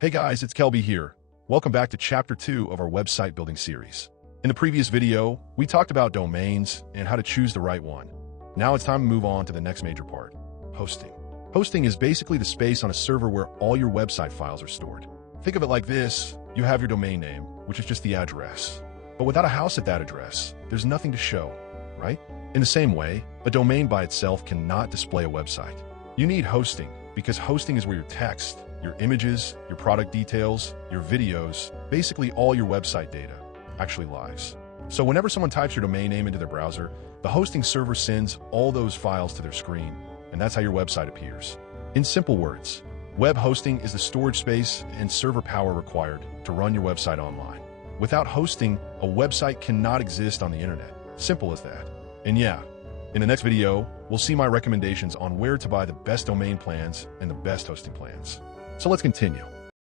Hey guys, it's Kelby here. Welcome back to Chapter 2 of our website building series. In the previous video, we talked about domains and how to choose the right one. Now it's time to move on to the next major part, hosting. Hosting is basically the space on a server where all your website files are stored. Think of it like this: you have your domain name, which is just the address. But without a house at that address, there's nothing to show, right? In the same way, a domain by itself cannot display a website. You need hosting, because hosting is where your text, your images, your product details, your videos, basically all your website data, actually lives. So whenever someone types your domain name into their browser, the hosting server sends all those files to their screen, and that's how your website appears. In simple words, web hosting is the storage space and server power required to run your website online. Without hosting, a website cannot exist on the internet. Simple as that. And yeah, in the next video, we'll see my recommendations on where to buy the best domain plans and the best hosting plans. So let's continue.